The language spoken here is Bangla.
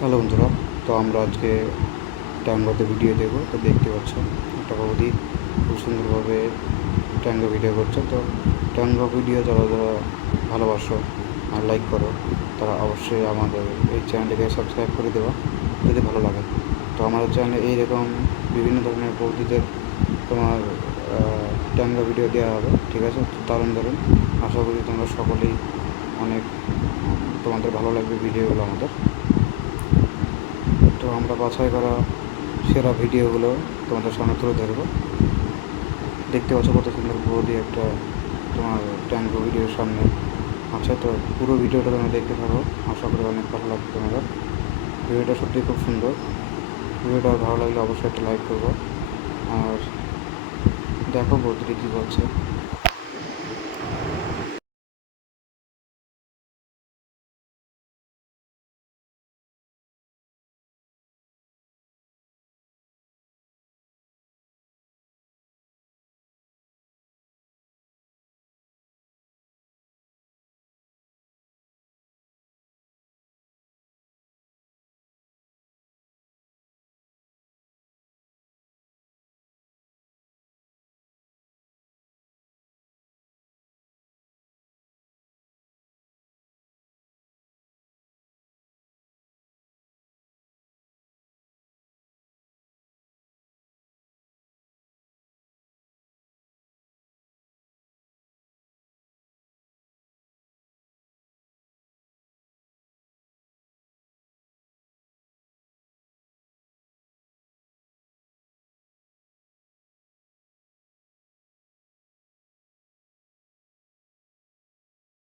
হ্যালো বন্ধুরা, তো আমরা আজকে ট্যাঙ্গোতে ভিডিও দেবো। তো দেখতে পাচ্ছ একটা বৌদি খুব সুন্দরভাবে ট্যাঙ্গো ভিডিও করছে। তো ট্যাঙ্গো ভিডিও যারা যারা ভালোবাসো আর লাইক করো তারা অবশ্যই আমাদের এই চ্যানেলটিকে সাবস্ক্রাইব করে দেওয়া যদি ভালো লাগে। তো আমাদের চ্যানেলে এইরকম বিভিন্ন ধরনের বৌদিদের তোমার ট্যাঙ্গো ভিডিও দেওয়া হবে, ঠিক আছে? তো দারুণ দারুণ, আশা করি তোমরা সকলেই অনেক তোমাদের ভালো লাগবে ভিডিওগুলো আমাদের। তো আমরা বাছাই করা সেরা ভিডিওগুলো তোমাদের সামনে তুলে ধরবো। দেখতে পাচ্ছ কত সুন্দর বৌদি একটা তোমার ট্যাঙ্গো ভিডিওর সামনে আছে। তো পুরো ভিডিওটা তোমরা দেখতে থাকো, আশা করি অনেক ভালো লাগবে তোমাদের। ভিডিওটা সত্যিই খুব সুন্দর। ভিডিওটা ভালো লাগলে অবশ্যই একটা লাইক করবো। আর দেখো বৌদিটি কী করছে।